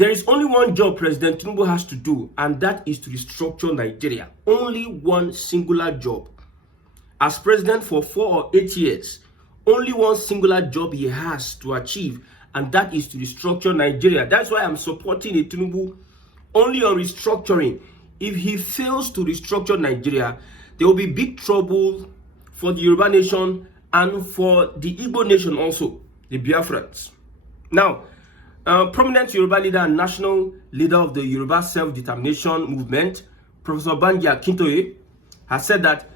There is only one job President Tinubu has to do, and that is to restructure Nigeria. Only one singular job. As president for 4 or 8 years, only one singular job he has to achieve, and that is to restructure Nigeria. That's why I'm supporting a Tinubu only on restructuring. If he fails to restructure Nigeria, there will be big trouble for the Yoruba nation and for the Igbo nation also, the Biafrans. Now, prominent Yoruba leader and national leader of the Yoruba self-determination movement, Professor Akintoye, has said that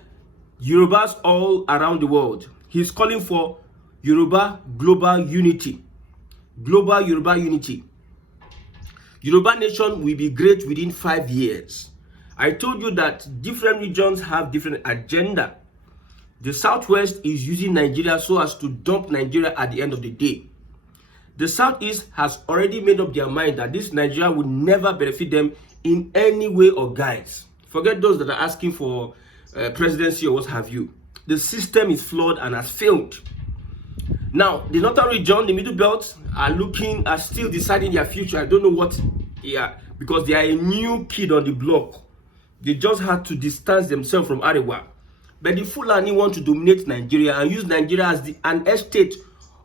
Yorubas all around the world, he's calling for Yoruba global unity. Global Yoruba unity. Yoruba nation will be great within 5 years. I told you that different regions have different agenda. The Southwest is using Nigeria so as to dump Nigeria at the end of the day. The Southeast has already made up their mind that this Nigeria will never benefit them in any way or guise. Forget those that are asking for presidency or what have you. The system is flawed and has failed. Now, the northern region, the middle belt, are still deciding their future. I don't know what, because they are a new kid on the block. They just had to distance themselves from Arewa. But the Fulani want to dominate Nigeria and use Nigeria as an estate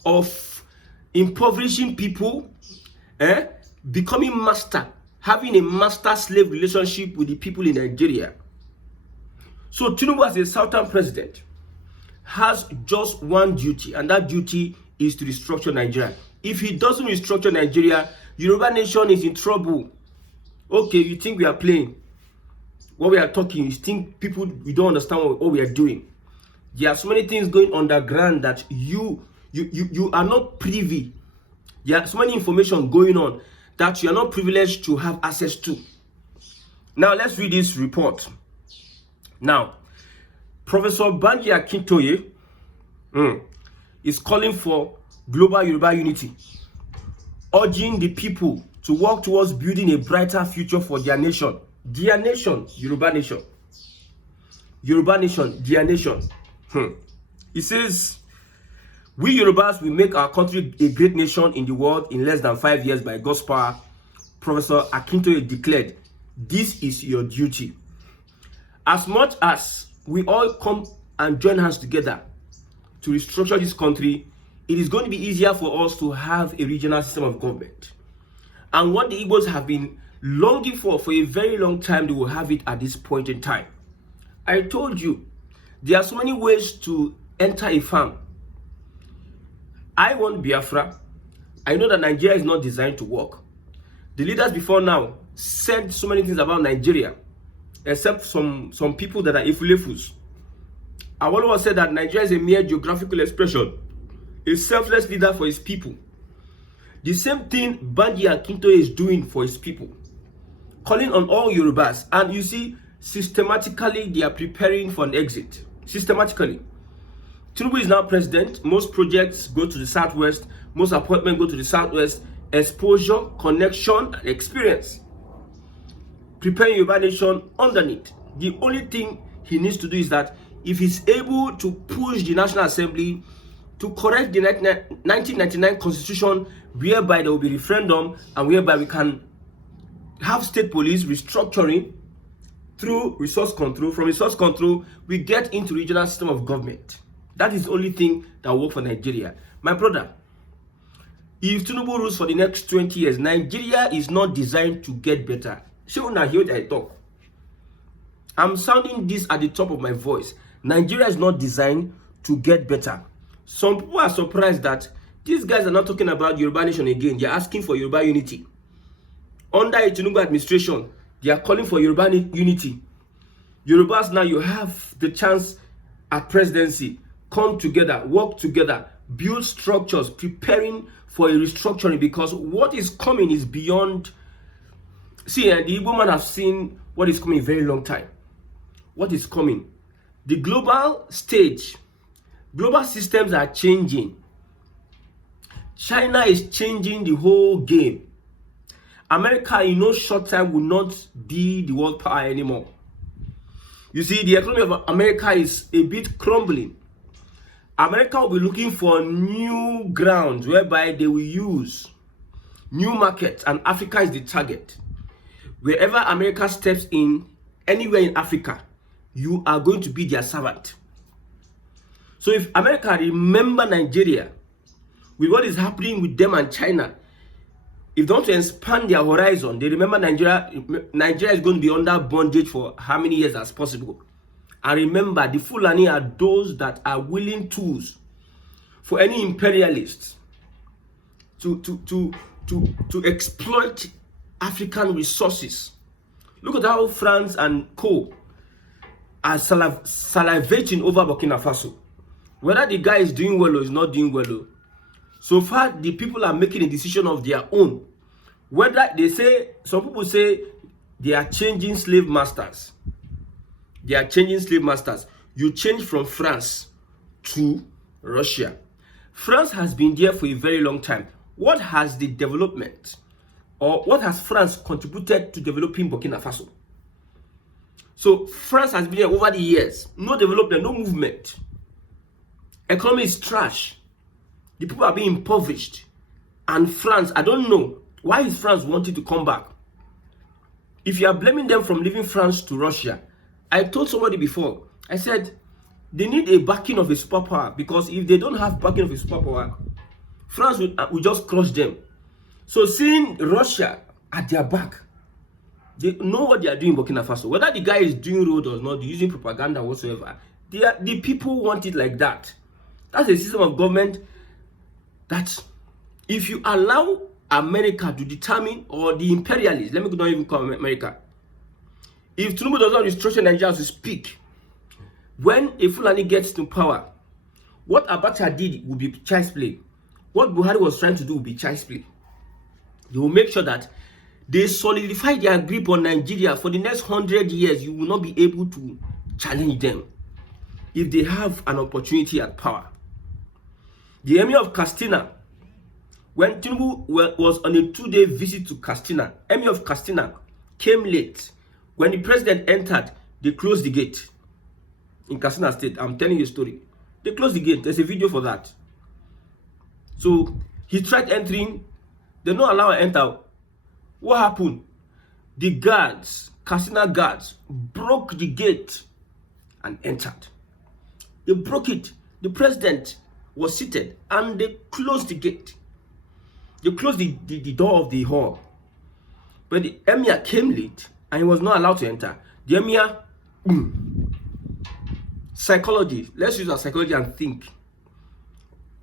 of impoverishing people, becoming master, having a master-slave relationship with the people in Nigeria. So Tinubu, as a southern president, has just one duty, and that duty is to restructure Nigeria. If he doesn't restructure Nigeria, Yoruba nation is in trouble. Okay, you think we are playing? What we are talking, you think people, we don't understand what we are doing. There are so many things going underground that you are not privy. There are so many information going on that you are not privileged to have access to. Now, let's read this report. Now, Professor Akintoye is calling for global Yoruba unity, urging the people to work towards building a brighter future for their nation. Their nation, Yoruba nation. Yoruba nation, their nation. He says, we Yorubas will make our country a great nation in the world in less than 5 years by God's power. Professor Akintoye declared, this is your duty. As much as we all come and join hands together to restructure this country, it is going to be easier for us to have a regional system of government. And what the Igbos have been longing for a very long time, they will have it at this point in time. I told you, there are so many ways to enter a farm. I want Biafra. I know that Nigeria is not designed to work. The leaders before now said so many things about Nigeria, except some people that are ifulefus. Awolowo said that Nigeria is a mere geographical expression, a selfless leader for his people. The same thing Akintoye is doing for his people, calling on all Yorubas. And you see, systematically they are preparing for an exit. Systematically. Tinubu is now president. Most projects go to the Southwest. Most appointments go to the Southwest. Exposure, connection, and experience. Preparing Yoruba nation underneath. The only thing he needs to do is that if he's able to push the National Assembly to correct the 1999 Constitution, whereby there will be referendum and whereby we can have state police restructuring through resource control. From resource control, we get into regional system of government. That is the only thing that will work for Nigeria. My brother, if Tinubu rules for the next 20 years, Nigeria is not designed to get better. So now here I talk. I'm sounding this at the top of my voice. Nigeria is not designed to get better. Some people are surprised that these guys are not talking about Yoruba nation again. They're asking for Yoruba unity. Under a Tinubu administration, they are calling for Yoruba unity. Yorubas, now you have the chance at presidency. Come together, work together, build structures, preparing for a restructuring, because what is coming is beyond. See, the Igbo man have seen what is coming a very long time. What is coming? The global stage, global systems are changing. China is changing the whole game. America in no short time will not be the world power anymore. You see, the economy of America is a bit crumbling. America will be looking for new grounds whereby they will use new markets, and Africa is the target. Wherever America steps in, anywhere in Africa, you are going to be their servant. So if America remember Nigeria, with what is happening with them and China, if they want to expand their horizon, they remember Nigeria is going to be under bondage for how many years as possible. And remember, the Fulani are those that are willing tools for any imperialist to exploit African resources. Look at how France and co are salivating over Burkina Faso. Whether the guy is doing well or is not doing well, so far the people are making a decision of their own. Whether they say, some people say they are changing slave masters. They are changing slave masters. You change from France to Russia. France has been there for a very long time. What has the development, or what has France contributed to developing Burkina Faso? So France has been there over the years. No development, no movement. Economy is trash. The people are being impoverished. And France, I don't know, why is France wanting to come back? If you are blaming them from leaving France to Russia, I told somebody before, I said, they need a backing of a superpower, because if they don't have backing of a superpower, France will just crush them. So seeing Russia at their back, they know what they are doing in Burkina Faso. Whether the guy is doing road or not, using propaganda whatsoever, the people want it like that. That's a system of government that if you allow America to determine, or the imperialists, let me not even call America, if Tinubu does not restructure Nigeria as we speak, when a Fulani gets to power, what Abacha did will be child's play. What Buhari was trying to do will be child's play. They will make sure that they solidify their grip on Nigeria for the next 100 years. You will not be able to challenge them if they have an opportunity at power. The Emir of Castina, when Tinubu was on a 2-day visit to Castina, Emir of Castina came late. When the president entered, they closed the gate. In Castina State, I'm telling you a story. They closed the gate. There's a video for that. So he tried entering. They don't allow him enter. What happened? The guards, Castina guards, broke the gate and entered. They broke it. The president was seated and they closed the gate. They closed the door of the hall. But the emir came late and he was not allowed to enter. The emir, psychology. Let's use our psychology and think.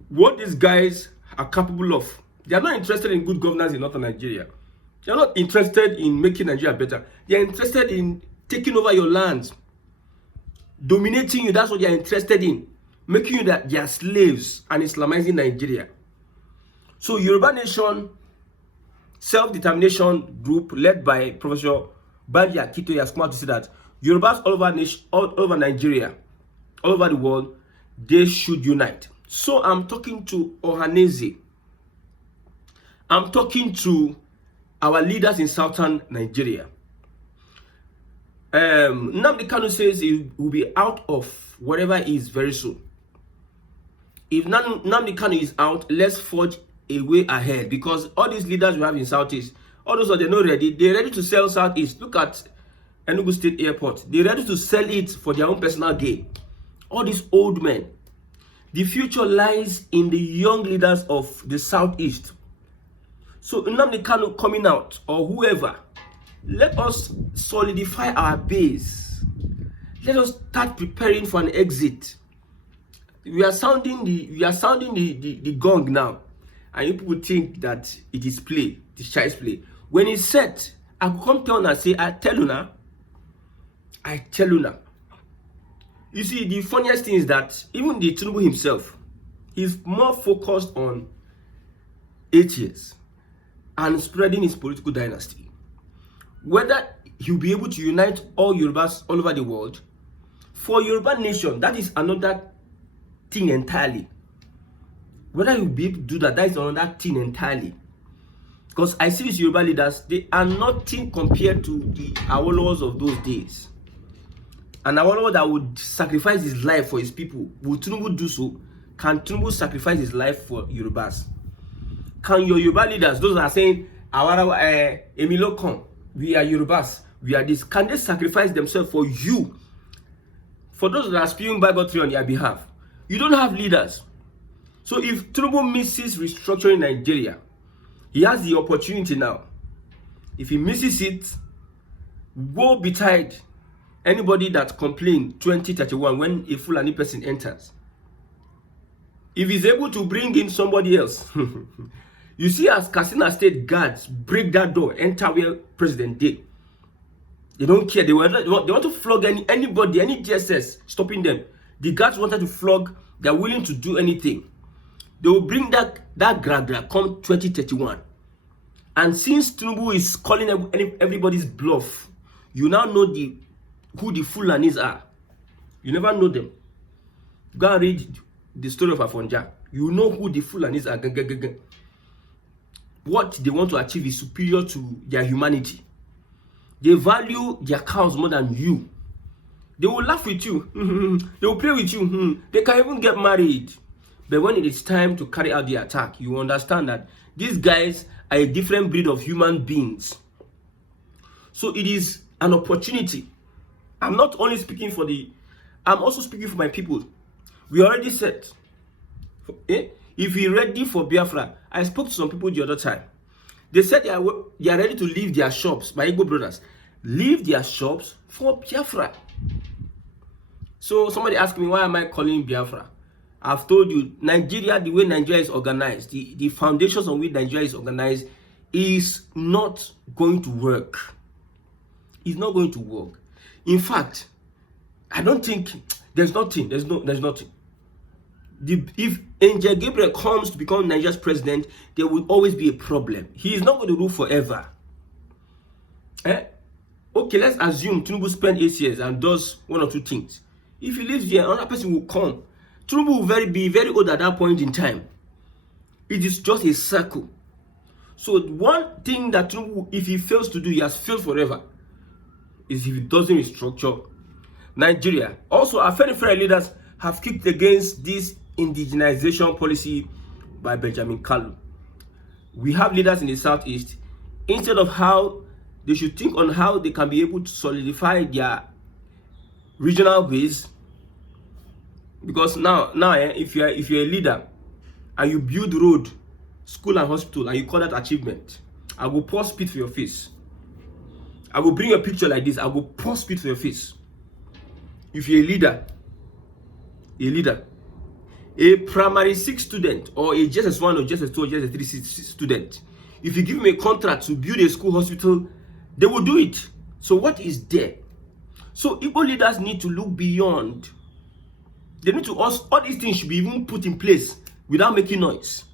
What these guys are capable of. They are not interested in good governance in northern Nigeria. They are not interested in making Nigeria better. They are interested in taking over your lands, dominating you. That's what they are interested in. Making you that they are slaves and Islamizing Nigeria. So Yoruba Nation Self-Determination Group, led by Professor Akintoye, has come out to say that Yorubas all over Nigeria, all over the world, they should unite. So I'm talking to Ohaneze. I'm talking to our leaders in southern Nigeria. Nnamdi Kanu says he will be out of whatever he is very soon. If Nnamdi Kanu is out, let's forge a way ahead, because all these leaders we have in Southeast, all those are not ready. They're ready to sell Southeast. Look at Enugu State Airport. They're ready to sell it for their own personal gain. All these old men. The future lies in the young leaders of the Southeast. So Nnamdi Kanu coming out, or whoever, let us solidify our base. Let us start preparing for an exit. We are sounding the gong now, and you people think that it is play, it is child's play. When it's set, I will come down and say, I tell you now. You see, the funniest thing is that even the Tinubu himself is more focused on 8 years and spreading his political dynasty. Whether he'll be able to unite all Yorubas all over the world, for Yoruba nation, that is another thing entirely. Whether he'll be able to do that, that is another thing entirely. Because I see these Yoruba leaders, they are nothing compared to the Awolowos of those days. An Awolowo that would sacrifice his life for his people. Will Tinubu do so? Can Tinubu sacrifice his life for Yorubas? Can your Yoruba leaders, those that are saying, Emilo come, we are Yorubas, we are this, can they sacrifice themselves for you? For those that are spewing bigotry on their behalf? You don't have leaders. So if Tinubu misses restructuring Nigeria, he has the opportunity now. If he misses it, woe betide anybody that complained 2031 when a Fulani person enters. If he's able to bring in somebody else, you see as Katsina State guards break that door, enter where President did. They don't care. They want to flog anybody, any GSS stopping them. The guards wanted to flog. They're willing to do anything. They will bring that gragra come 2031. And since Tinubu is calling everybody's bluff, you now know who the Fulanis are. You never know them. Go and read the story of Afonja. You know who the Fulanis are. What they want to achieve is superior to their humanity. They value their cows more than you. They will laugh with you. They will play with you. They can even get married. But when it is time to carry out the attack, you understand that these guys are a different breed of human beings. So it is an opportunity. I'm not only speaking for I'm also speaking for my people. We already said, if you're ready for Biafra, I spoke to some people the other time. They said they are ready to leave their shops, my Igbo brothers, leave their shops for Biafra. So somebody asked me, why am I calling Biafra? I've told you, Nigeria, the way Nigeria is organized, the foundations on which Nigeria is organized is not going to work. It's not going to work. In fact, I don't think there's nothing. There's nothing. If Angel Gabriel comes to become Nigeria's president, there will always be a problem. He is not going to rule forever. Okay, let's assume Tinubu spends 8 years and does one or two things. If he lives there, another person will come. Tinubu will be very old at that point in time. It is just a circle. So one thing that Tinubu, if he fails to do, he has failed forever, is if he doesn't restructure Nigeria. Also, our Federal leaders have kicked against this indigenization policy by Benjamin Kalu. We have leaders in the southeast, instead of how they should think on how they can be able to solidify their regional base. Because now, if you're a leader and you build road, school and hospital, and you call that achievement, I will pour spit for your face. I will bring a picture like this. I will pour spit for your face. If you're a leader, a primary 6 student, or a JSS1 or JSS2 or JSS3 student, if you give them a contract to build a school hospital, they will do it. So what is there? So Igbo leaders need to look beyond. They need to all these things should be even put in place without making noise.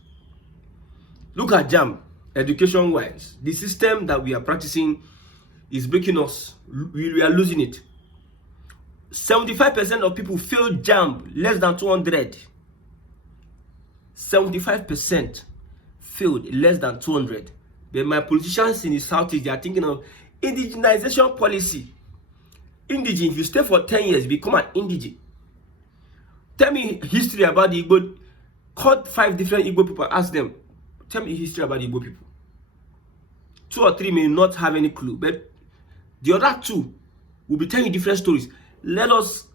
Look at JAM, education-wise. The system that we are practicing is breaking us. We are losing it. 75% of people fail JAM, less than 200. 75% failed, less than 200. But my politicians in the southeast, they are thinking of indigenization policy. Indigene, if you stay for 10 years, become an indigene. Tell me history about the Igbo. Call 5 different Igbo people, ask them, tell me history about the Igbo people. 2 or 3 may not have any clue, but the other 2 will be telling you different stories. Let us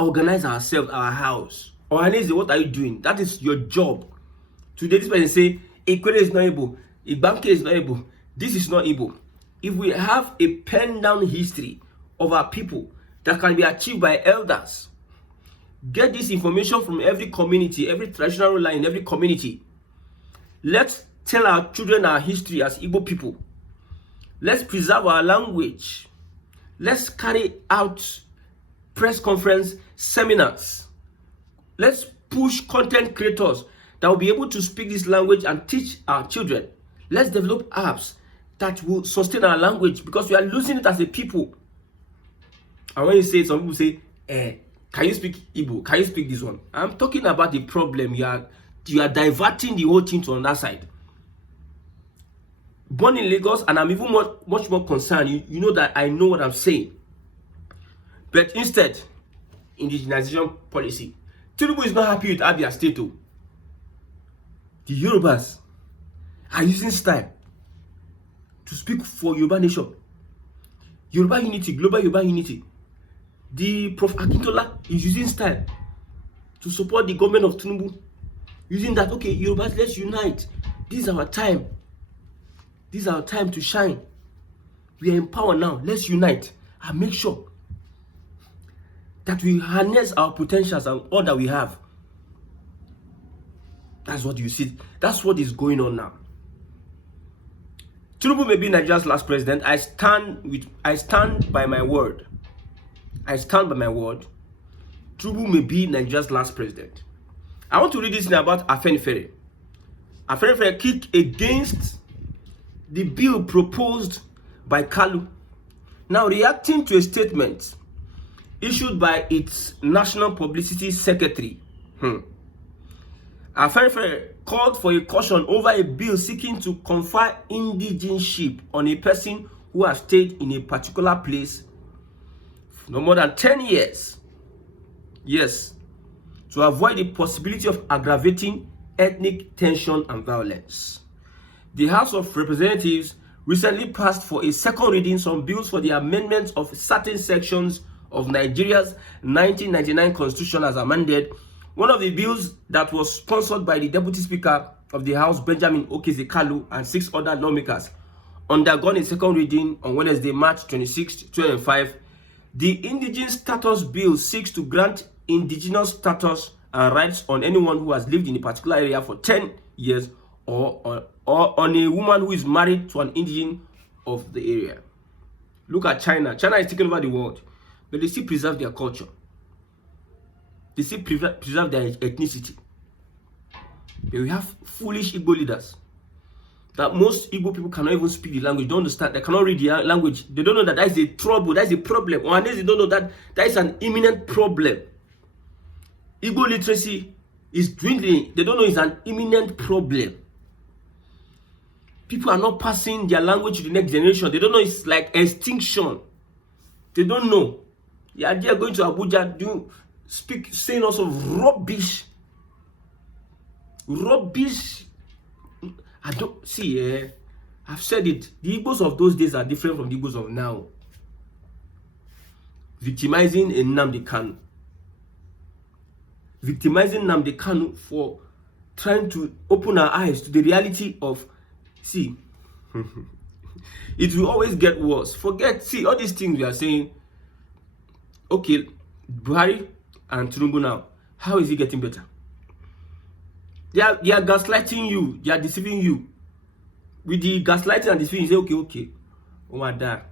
organize ourselves, our house. Organize, what are you doing? That is your job. Today, this person say, Ekwere is not Igbo, Ibanke is not Igbo, this is not Igbo. If we have a pen down history of our people that can be achieved by elders, get this information from every community, every traditional ruler in every community. Let's tell our children our history as Igbo people. Let's preserve our language. Let's carry out press conference seminars. Let's push content creators that will be able to speak this language and teach our children. Let's develop apps that will sustain our language, because we are losing it as a people. And when you say, some people say, can you speak Igbo? Can you speak this one? I'm talking about the problem. You are diverting the whole thing to another side. Born in Lagos, and I'm even much more concerned. You know that I know what I'm saying. But instead, indigenization policy. Tinubu is not happy with Abia State. The Yorubas. are using style to speak for Yoruba nation. Yoruba unity, global Yoruba unity. The Prof Akintoye is using style to support the government of Tinubu. Using that, okay, Yorubas, let's unite. This is our time. This is our time to shine. We are in power now. Let's unite and make sure that we harness our potentials and all that we have. That's what you see. That's what is going on now. Tinubu may be Nigeria's last president. I stand by my word. I stand by my word. Tinubu may be Nigeria's last president. I want to read this thing about Afenifere. Afenifere kicked against the bill proposed by Kalu. Now, reacting to a statement issued by its National Publicity Secretary, Afenifere called for a caution over a bill seeking to confer indigenship on a person who has stayed in a particular place for no more than 10 years. Yes, to avoid the possibility of aggravating ethnic tension and violence. The House of Representatives recently passed for a second reading some bills for the amendment of certain sections of Nigeria's 1999 Constitution as amended. One of the bills that was sponsored by the Deputy Speaker of the House, Benjamin Okezekalu, and 6 other lawmakers, undergone a second reading on Wednesday, March 26, 2005. The Indigene Status Bill seeks to grant indigenous status and rights on anyone who has lived in a particular area for 10 years or on a woman who is married to an indigene of the area. Look at China. China is taking over the world, but they still preserve their culture. They still preserve their ethnicity. But we have foolish Igbo leaders that most Igbo people cannot even speak the language, don't understand, they cannot read the language. They don't know that is a trouble, that is a problem. Or unless they don't know that is an imminent problem. Igbo literacy is dwindling. They don't know it's an imminent problem. People are not passing their language to the next generation. They don't know it's like extinction. They don't know. They are there going to Abuja, saying also rubbish. Rubbish. I don't see. I've said it. The Igbos of those days are different from the Igbos of now. Victimizing a Nnamdi Kanu. Victimizing Nnamdi Kanu for trying to open our eyes to the reality of, see, it will always get worse. See, all these things we are saying, okay, Buhari and Tinubu now, how is he getting better? They are gaslighting you, they are deceiving you. With the gaslighting and deceiving, you say, okay, oh my dad.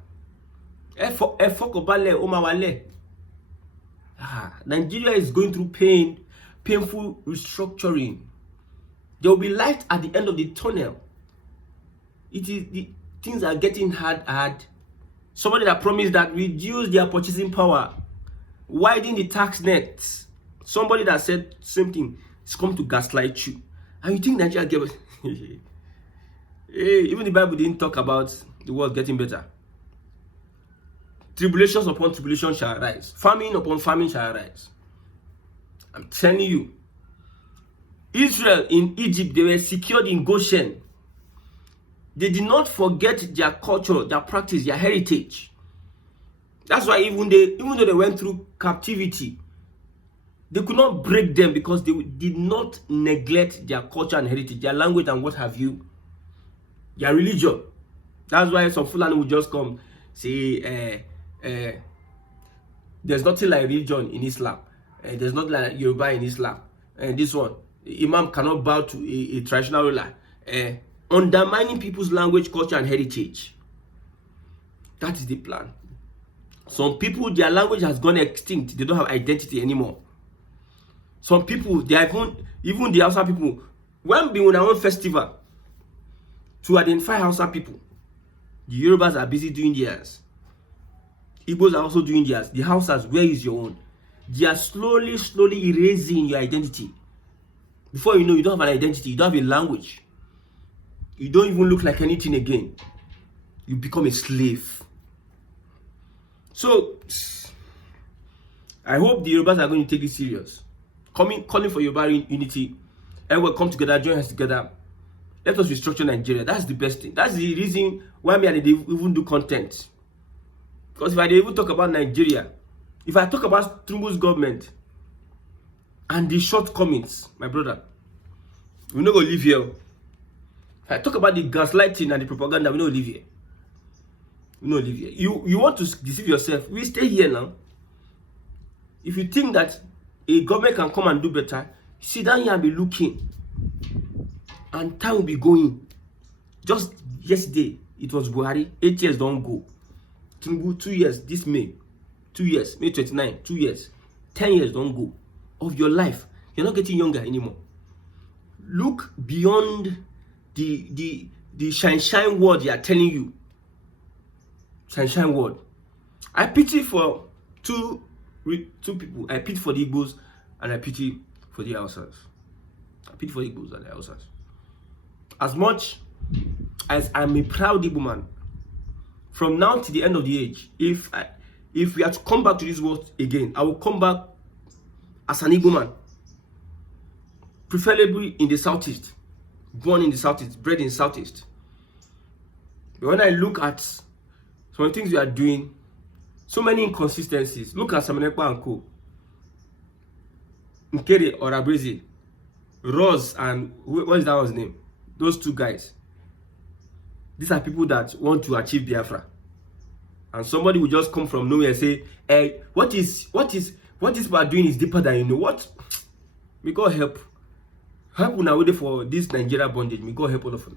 Nigeria is going through painful restructuring. There will be light at the end of the tunnel. Things are getting hard. Somebody that promised that reduce their purchasing power, widen the tax nets. Somebody that said same thing is come to gaslight you. And you think Nigeria get even the Bible didn't talk about the world getting better. Tribulations upon tribulation shall arise. Famine upon famine shall arise. I'm telling you. Israel in Egypt, they were secured in Goshen. They did not forget their culture, their practice, their heritage. That's why even though they went through captivity, they could not break them because they did not neglect their culture and heritage, their language and what have you, their religion. That's why some Fulani will just come say, there's nothing like religion in Islam. There's nothing like Yoruba in Islam. And this one, Imam cannot bow to a traditional ruler. Undermining people's language, culture, and heritage. That is the plan. Some people, their language has gone extinct. They don't have identity anymore. Some people, they are even the Hausa people, when we on our own festival to identify Hausa people, the Yorubas are busy doing theirs. Igbos are also doing theirs. The Hausas, where is your own? They are slowly erasing your identity. Before you know, you don't have an identity, you don't have a language. You don't even look like anything again. You become a slave. So, I hope the Yorubas are going to take it serious. Calling for Yoruba unity. Everyone come together, join us together. Let us restructure Nigeria. That's the best thing. That's the reason why me and they even do content. Because if I even talk about Nigeria, if I talk about Tinubu's government and the shortcomings, my brother, we not gonna live here. If I talk about the gaslighting and the propaganda, we not live here. We not live here. You want to deceive yourself? We stay here now. If you think that a government can come and do better, sit down here and be looking. And time will be going. Just yesterday, it was Buhari. 8 years don't go. Tinubu, 2 years. This May. 2 years. May 29. 2 years. 10 years don't go. Of your life. You're not getting younger anymore. Look beyond the shine word they are telling you. Shine word. I pity for two people. I pity for the Igbos and I pity for the Hausas. I pity for the Igbos and the Hausas. As much as I'm a proud Igbo man, from now to the end of the age, if we are to come back to this world again, I will come back as an Igbo man, preferably in the southeast, born in the southeast, bred in the southeast. But when I look at some things we are doing, so many inconsistencies. Look at Samanekpa and Co, Nkere or Abrezi, Rose and what is that one's name? Those two guys. These are people that want to achieve Biafra. And somebody will just come from nowhere and say, hey, what these people are doing is deeper than you know. What? May God help. Help una wait for this Nigeria bondage. May God help all of us.